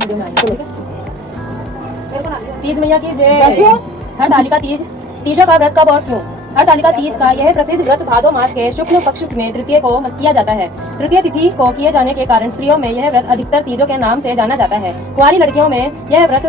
Video में आएंगे। तीज मैया की जय। हरतालिका तीज। तीजों का व्रत कब और क्यों? हरतालिका तीज का यह प्रसिद्ध व्रत भादो मास के शुक्ल पक्ष में तृतीय को किया जाता है। तृतीय तिथि को किए जाने के कारण स्त्रियों में यह व्रत अधिकतर तीजों के नाम से जाना जाता है। कुंवारी लड़कियों में यह व्रत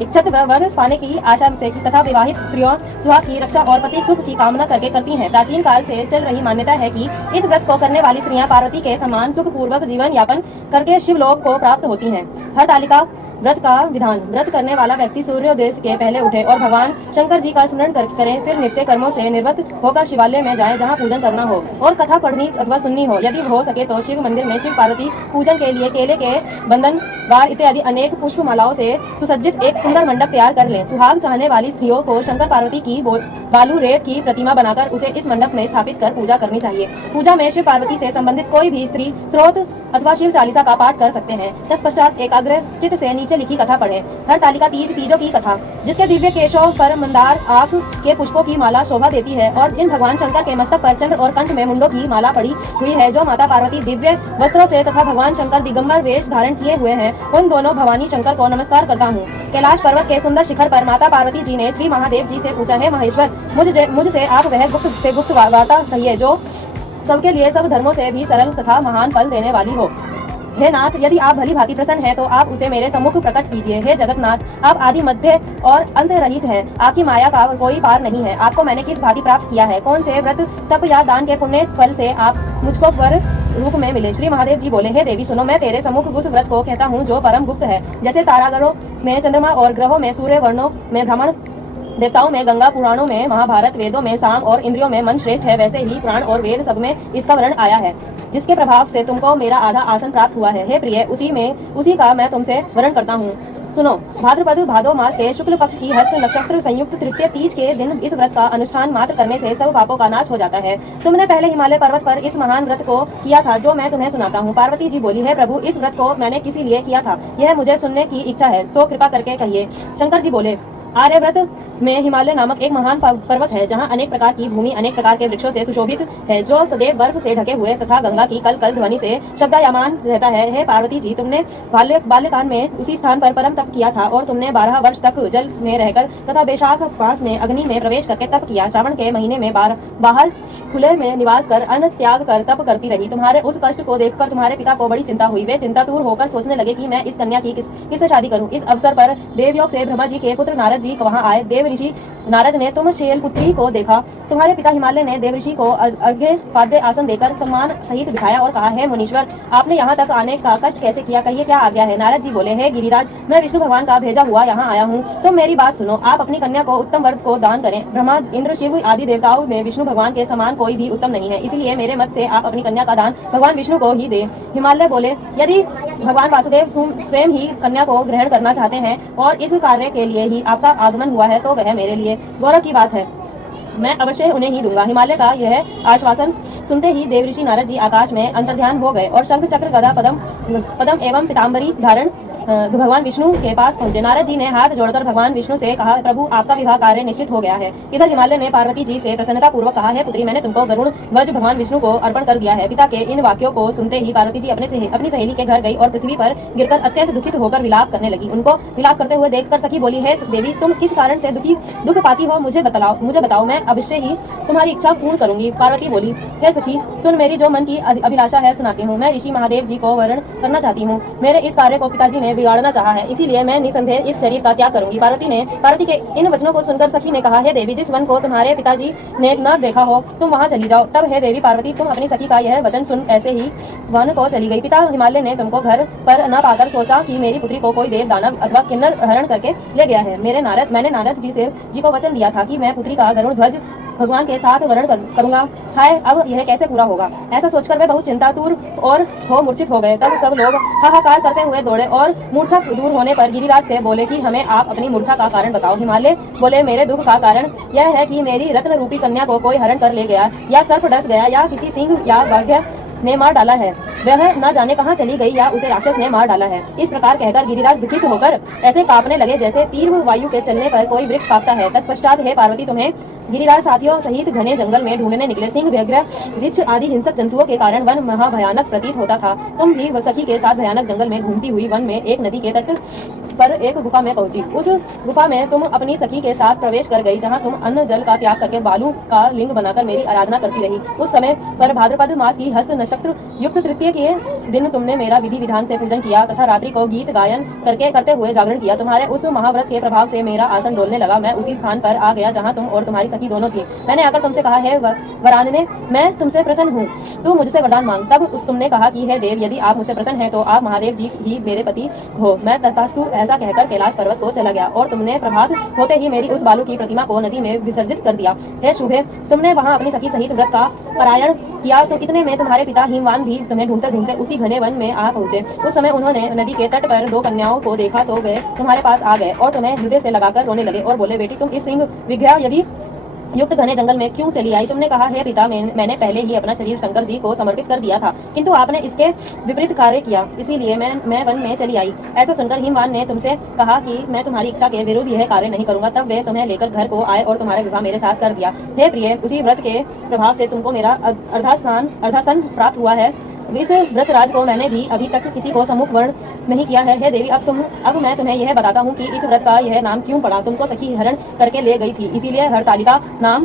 इच्छित वर पाने की आशा से तथा विवाहित स्त्रियों सुहाग की रक्षा और पति सुख की कामना करके करती हैं। प्राचीन काल से चल रही मान्यता है कि इस व्रत को करने वाली स्त्रियां पार्वती के समान सुख पूर्वक जीवन यापन करके शिवलोक को प्राप्त होती हैं। हरतालिका व्रत का विधान। व्रत करने वाला व्यक्ति सूर्योदय के पहले उठे और भगवान शंकर जी का स्मरण करें, फिर नित्य कर्मों से निवृत्त होकर शिवालय में जाए जहां पूजन करना हो और कथा पढ़नी अथवा सुननी हो। यदि हो सके तो शिव मंदिर में शिव पार्वती पूजन के लिए केले के बंधन, वार इत्यादि अनेक पुष्प मालाओं से सुसज्जित एक सुंदर मंडप तैयार कर लें। सुहाग चाहने वाली स्त्रियों को शंकर पार्वती की बालू रेत की प्रतिमा बनाकर उसे इस मंडप में स्थापित कर पूजा करनी चाहिए। पूजा में शिव पार्वती से संबंधित कोई भी स्त्री स्रोत अथवा शिव चालीसा का पाठ कर सकते हैं। तत्पश्चात एकाग्र चित्त से नीचे लिखी कथा पढ़ें। हरतालिका तीज तीजों की कथा। जिसके दिव्य केशों पर मंदार आँख के पुष्पों की माला शोभा देती है और जिन भगवान शंकर के मस्तक पर चंद्र और कंठ में मुंडों की माला पड़ी हुई है, जो माता पार्वती दिव्य वस्त्रों से तथा भगवान शंकर दिगंबर वेश धारण किए हुए हैं, उन दोनों भवानी शंकर को नमस्कार करता हूँ। कैलाश पर्वत के सुंदर शिखर पर माता पार्वती जी ने श्री महादेव जी से पूछा, है महेश्वर, मुझसे आप वह गुप्त वार्ता कहिए जो सबके लिए सब धर्मों से भी सरल तथा महान फल देने वाली हो। हे नाथ, यदि आप भली भांति प्रसन्न हैं तो आप उसे मेरे सम्मुख प्रकट कीजिए। हे जगन्नाथ, आप आदि मध्य और अंत रहित हैं, आपकी माया का कोई पार नहीं है। आपको मैंने किस भांति प्राप्त किया है? कौन से व्रत तप या दान के पुण्य फल से आप मुझको वर रूप में मिले? श्री महादेव जी बोले, हे देवी सुनो, मैं तेरे सम्मुख उस व्रत को कहता हूँ जो परम गुप्त है। जैसे तारागणों में चंद्रमा और ग्रहों में सूर्य, वर्णों में भ्रमण, देवताओं में गंगा, पुराणों में महाभारत, वेदों में साम और इंद्रियों में मन श्रेष्ठ है, वैसे ही पुराण और वेद सब में इसका वर्णन आया है, जिसके प्रभाव से तुमको मेरा आधा आसन प्राप्त हुआ है। हे प्रिय, उसी का मैं तुमसे वर्णन करता हूँ। सुनो, भाद्रपद भादो मास के शुक्ल पक्ष की हस्त नक्षत्र संयुक्त तृतीय तीज के दिन इस व्रत का अनुष्ठान मात्र करने से सब पापों का नाश हो जाता है। तुमने पहले हिमालय पर्वत पर इस महान व्रत को किया था, जो मैं तुम्हें सुनाता हूँ। पार्वती जी बोली, है प्रभु, इस व्रत को मैंने किसी लिए किया था, यह मुझे सुनने की इच्छा है, सो कृपा करके कहिए। शंकर जी बोले, आर्यव्रत में हिमालय नामक एक महान पर्वत है, जहाँ अनेक प्रकार की भूमि अनेक प्रकार के वृक्षों से सुशोभित है, जो सदैव बर्फ से ढके हुए तथा गंगा की कल कल ध्वनि से शब्दायमान रहता है। हे पार्वती जी, तुमने बाल्यकाल में उसी स्थान पर परम तप किया था और तुमने 12 वर्ष तक जल में रहकर तथा बैशाख मास में अग्नि में प्रवेश करके तप किया। श्रावण के महीने में बाहर खुले में निवास कर अन्न त्याग कर तप करती रही। तुम्हारे उस कष्ट को देखकर तुम्हारे पिता को बड़ी चिंता हुई। वे चिंतातुर होकर सोचने लगे कि मैं इस कन्या की किससे शादी करूं। इस अवसर पर देवयोग से ब्रह्मा जी के पुत्र नारद जी वहाँ आए। देव ऋषि नारद ने तुम शैलपुत्री को देखा। तुम्हारे पिता हिमालय ने देव ऋषि को अर्घ्य पाद्य आसन देकर सम्मान सहित बिठाया और कहा, है मुनीश्वर, आपने यहाँ तक आने का कष्ट कैसे किया? कहिए क्या आज्ञा है? नारद जी बोले, हे गिरिराज, मैं विष्णु भगवान का भेजा हुआ यहाँ आया हूँ, तुम मेरी बात सुनो। आप अपनी कन्या को उत्तम वर को दान करें। ब्रह्मा, इंद्र, शिव आदि देवताओं में विष्णु भगवान के समान कोई भी उत्तम नहीं है, इसलिए मेरे मत से आप अपनी कन्या का दान भगवान विष्णु को ही दे। हिमालय बोले, यदि भगवान वासुदेव स्वयं ही कन्या को ग्रहण करना चाहते हैं और इस कार्य के लिए ही आपका आगमन हुआ है, तो वह मेरे लिए गौरव की बात है, मैं अवश्य उन्हें ही दूंगा। हिमालय का यह आश्वासन सुनते ही देवऋषि नारद जी आकाश में अंतर्ध्यान हो गए और शंख चक्र गदा पदम एवं पीताम्बरी धारण भगवान विष्णु के पास पहुंचे। नारद जी ने हाथ जोड़कर भगवान विष्णु से कहा, प्रभु, आपका विवाह कार्य निश्चित हो गया है। इधर हिमालय ने पार्वती जी से प्रसन्नता पूर्वक कहा, है पुत्री, मैंने तुमको गरुड़ ध्वज भगवान विष्णु को अर्पण कर दिया है। पिता के इन वाक्यों को सुनते ही पार्वती जी अपनी सहेली के घर गई और पृथ्वी पर गिरकर अत्यंत दुखित होकर विलाप करने लगी। उनको विलाप करते हुए देखकर सखी बोली, है देवी, तुम किस कारण से दुख पाती हो? मुझे बताओ, मैं अवश्य ही तुम्हारी इच्छा पूर्ण करूंगी। पार्वती बोली, हे सखी, सुन, मेरी जो मन की अभिलाषा है सुनाती हूँ। मैं ऋषि महादेव जी को वरण करना चाहती हूँ। मेरे इस कार्य को पिताजी ने बिगाड़ना चाहा है, इसीलिए मैं निसंदेह इस शरीर का त्याग करूंगी। पार्वती के इन वचनों को सुनकर सखी ने कहा, हे देवी, जिस वन को तुम्हारे पिताजी ने न देखा हो तुम वहां चली जाओ। तब हे देवी पार्वती, तुम अपनी सखी का यह वचन सुन ऐसे ही वन को चली गई। पिता हिमालय ने तुमको घर पर न पाकर सोचा कि मेरी पुत्री को कोई देव दानव अथवा किन्नर हरण करके ले गया है। मैंने नारद जी को वचन दिया था कि मैं पुत्री का गरुड़ ध्वज भगवान के साथ वर्ण करूंगा। हाय, अब यह कैसे पूरा होगा? ऐसा सोचकर वे बहुत चिंतातुर और मूर्छित हो गए। तब सब लोग हाहाकार करते हुए दौड़े और मूर्छा दूर होने पर गिरिराज से बोले कि हमें आप अपनी मूर्छा का कारण बताओ। हिमालय बोले, मेरे दुख का कारण यह है कि मेरी रत्न रूपी कन्या को कोई हरण कर ले गया, या सर्प डस गया, या किसी सिंह या बाघ ने मार डाला है। वह न जाने कहाँ चली गई या उसे राक्षस ने मार डाला है। इस प्रकार कहकर गिरिराज दुखित होकर ऐसे कांपने लगे जैसे तीव्र वायु के चलने पर कोई वृक्ष कांपता है। तत्पश्चात हे पार्वती, तुम्हें गिरिराज साथियों सहित घने जंगल में ढूंढने निकले। सिंह, व्याघ्र, रिछ आदि हिंसक जंतुओं के कारण वन महाभयानक प्रतीत होता था। तुम भी सखी के साथ भयानक जंगल में घूमती हुई वन में एक नदी के तट पर एक गुफा में पहुंची। उस गुफा में तुम अपनी सखी के साथ प्रवेश कर गई, जहां तुम अन्न जल का त्याग करके बालू का लिंग बनाकर मेरी आराधना करती रही। उस समय पर भाद्रपद मास की हस्त नक्षत्र युक्त तृतीय के दिन तुमने मेरा विधि विधान से पूजन किया तथा रात्रि को गीत गायन करते हुए जागरण किया। तुम्हारे उस महाव्रत के प्रभाव से मेरा आसन डोलने लगा। मैं उसी स्थान पर आ गया जहाँ तुम और तुम्हारी सखी दोनों थी। मैंने आकर तुमसे कहा, है वरानने, मैं तुमसे प्रसन्न हूँ, तू मुझसे वरदान मांग। तब तुमने कहा कि हे देव, यदि आप मुझसे प्रसन्न हैं तो आप महादेव जी ही मेरे पति हो। मैं तथास्तु ऐसा कहकर कैलाश पर्वत को चला गया और तुमने प्रभात होते ही मेरी उस बालू की प्रतिमा को नदी में विसर्जित कर दिया। हे शुभे, तुमने वहां अपनी सखी सहित व्रत का पारायण किया तो इतने में तुम्हारे पिता हिमवान भी तुम्हें ढूंढते ढूंढते उसी घने वन में आ पहुंचे। उस समय उन्होंने नदी के तट पर दो कन्याओं को देखा तो वे तुम्हारे पास आ गए और तुम्हें हृदय से लगाकर रोने लगे और बोले, बेटी तुम इस सिंह विग्रह यदि युक्त घने जंगल में क्यों चली आई? तुमने कहा, हे पिता, मैंने पहले ही अपना शरीर शंकर जी को समर्पित कर दिया था, किंतु आपने इसके विपरीत कार्य किया, इसीलिए मैं वन में चली आई। ऐसा सुनकर हिमवान ने तुमसे कहा कि मैं तुम्हारी इच्छा के विरुद्ध यह कार्य नहीं करूंगा। तब वे तुम्हें लेकर घर को आए और तुम्हारा विवाह मेरे साथ कर दिया। हे प्रिय, उसी व्रत के प्रभाव से तुमको मेरा अर्धासन प्राप्त हुआ है। इस व्रतराज को मैंने भी अभी तक किसी को सम्मुख वर्ण नहीं किया है। हे देवी, अब मैं तुम्हें यह बताता हूँ कि इस व्रत का यह नाम क्यों पड़ा। तुमको सखी हरण करके ले गई थी, इसीलिए हरतालिका नाम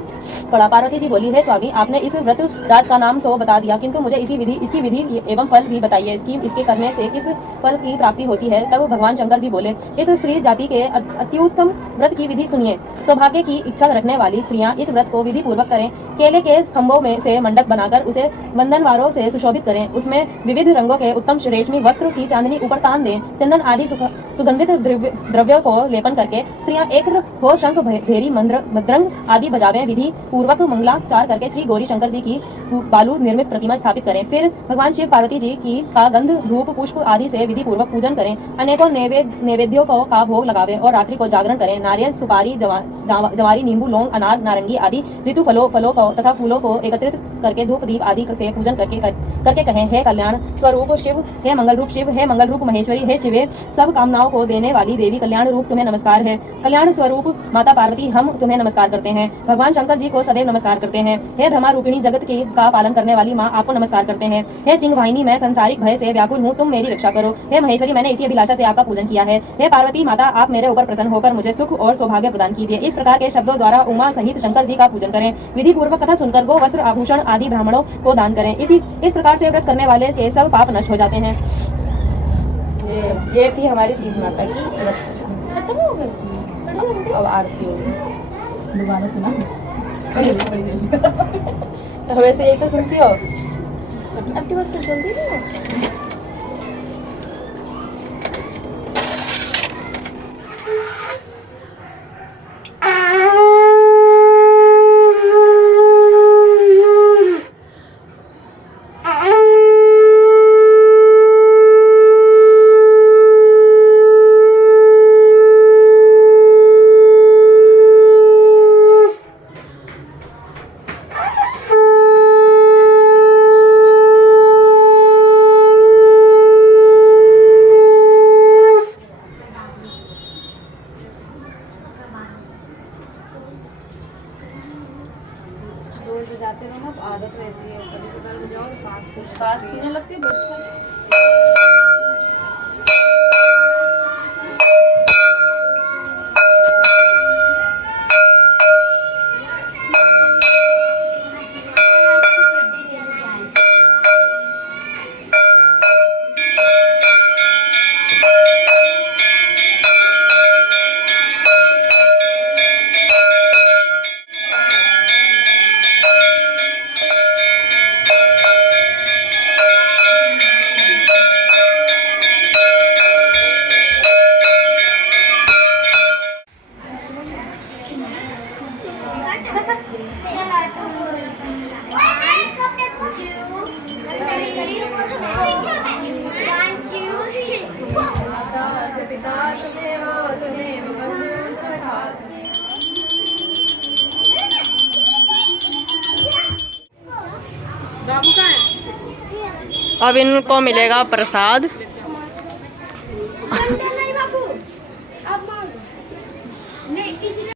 पड़ा। पार्वती जी बोली, हे स्वामी, आपने इस व्रत राज का नाम तो बता दिया, किंतु मुझे इसकी विधि एवं फल भी बताइए कि इसके करने से किस फल की प्राप्ति होती है। तब भगवान शंकर जी बोले, इस स्त्री जाति के अत्युत्तम व्रत की विधि सुनिए। सौभाग्य की इच्छा रखने वाली स्त्रियां इस व्रत को विधि पूर्वक करें। केले के खंभों में से मंडप बनाकर उसे वंदनवारों से सुशोभित करें। उसमें विविध रंगों के उत्तम रेशमी वस्त्र की चांदनी ऊपर तान दें। चंदन आदि सुगंधित द्रव्यों को लेपन करके स्त्रियां एक हो शंख भेरी मृदंग आदि बजावें। विधि पूर्वक मंगलाचार करके श्री गौरी शंकर जी की बालू निर्मित प्रतिमा स्थापित करें। फिर भगवान शिव पार्वती जी की का गंध धूप पुष्प आदि से विधि पूर्वक पूजन करें। अनेकों नैवेद्यों का भोग लगावें और रात्रि को जागरण करें। नारियल, सुपारी, जवारी, नींबू, लौंग, अनार, नारंगी आदि ऋतु फलों को तथा फूलों को एकत्रित करके धूप दीप आदि से पूजन करके कहें, हे कल्याण स्वरूप शिव, हे मंगल रूप शिव, हे मंगल रूप महेश्वरी, हे शिवे, सब कामनाओं को देने वाली देवी, कल्याण रूप तुम्हें नमस्कार है। कल्याण स्वरूप माता पार्वती, हम तुम्हें नमस्कार करते हैं। भगवान शंकर जी को सदैव नमस्कार करते हैं। हे ब्रह्मा रूपिणी जगत का पालन करने वाली माँ, आपको नमस्कार करते हैं। हे सिंह वाहिनी, मैं संसारिक भय से व्याकुल हूँ, तुम मेरी रक्षा करो। हे महेश्वरी, मैंने इसी अभिलाषा से आपका पूजन किया है। हे पार्वती माता, आप मेरे ऊपर प्रसन्न होकर मुझे सुख और सौभाग्य प्रदान कीजिए। इस प्रकार के शब्दों द्वारा उमा सहित शंकर जी का पूजन करें। विधि पूर्वक कथा सुनकर गो वस्त्र आभूषण आदि ब्राह्मणों को दान करें। इस प्रकार से व्रत करने वाले के सब पाप नष्ट हो जाते हैं। ये थी हमारी 30 माता की खत्म हो गई। अब आरती होगी, दोबारा सुना। वैसे यही तो सुनती हो, अपनी बात तो जल्दी नहीं हो। रोज बजाते रहो ना तो आदत रहती है, कभी कभार बजाओ तो सांस पीने लगती है बस। बाबू का है अब इनको मिलेगा प्रसाद।